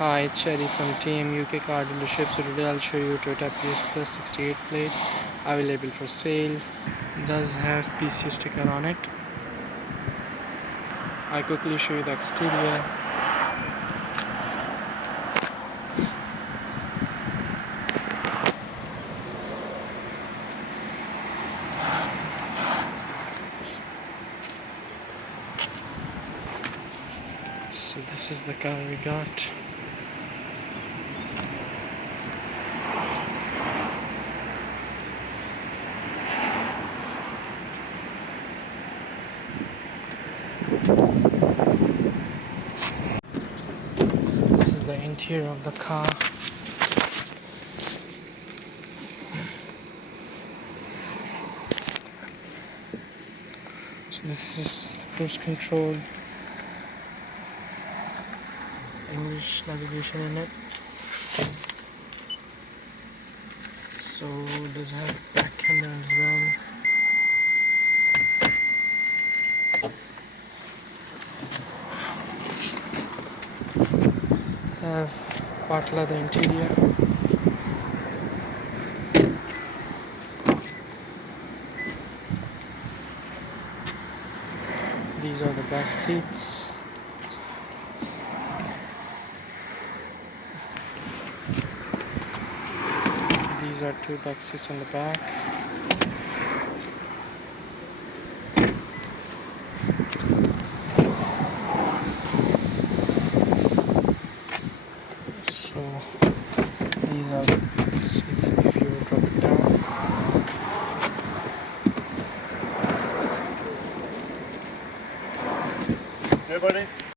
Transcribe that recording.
Hi, it's Cherry from TM UK car dealership. So today I'll show you Toyota Prius Plus 68 plate available for sale. Does have PCO sticker on it. I quickly show you the exterior. So this is the car we got. So this is the interior of the car. So this is the cruise control. English navigation in it. So it does have back camera as well. Have part leather interior. These are the back seats. These are two back seats on the back. So these are the seats if you drop it down. Hey buddy.